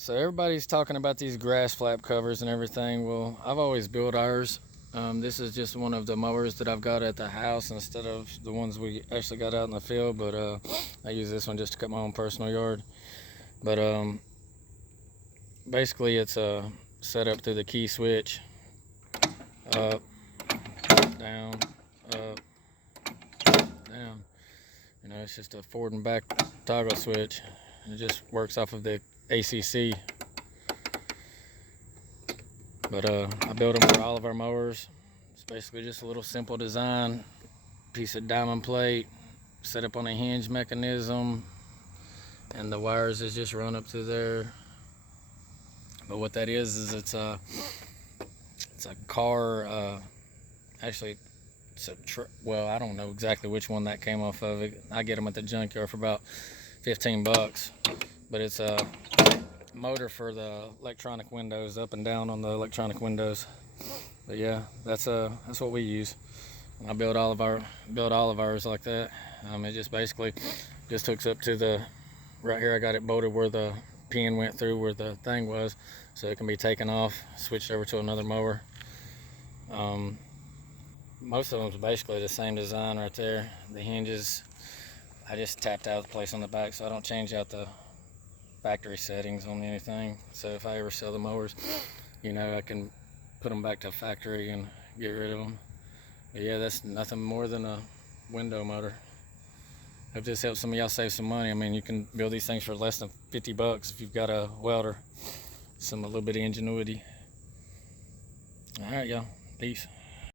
So everybody's talking about these grass flap covers and everything. Well, I've always built ours. This is just one of the mowers that I've got at the house instead of the ones we actually got out in the field. But I use this one just to cut my own personal yard. But basically, it's set up through the key switch. Up, down, up, down. You know, it's just a forward and back toggle switch. It just works off of the ACC. But I build them for all of our mowers. It's basically just a little simple design, piece of diamond plate, set up on a hinge mechanism, and the wires is just run up through there. But what that is it's a car. Actually, it's a well, I don't know exactly which one that came off of it. I get them at the junkyard for about 15 bucks. But it's a motor for the electronic windows, up and down on the electronic windows. But yeah, that's what we use. I build all of ours like that. It just basically just hooks up to the right here. I got it bolted where the pin went through where the thing was, so it can be taken off, switched over to another mower. Most of them is basically the same design right there. The hinges, I just tapped out the place on the back, so I don't change out the factory settings on anything. So if I ever sell the mowers, you know, I can put them back to factory and get rid of them. But yeah, that's nothing more than a window motor. Hope this helps some of y'all save some money. I mean, you can build these things for less than 50 bucks if you've got a welder, a little bit of ingenuity. All right, y'all. Peace.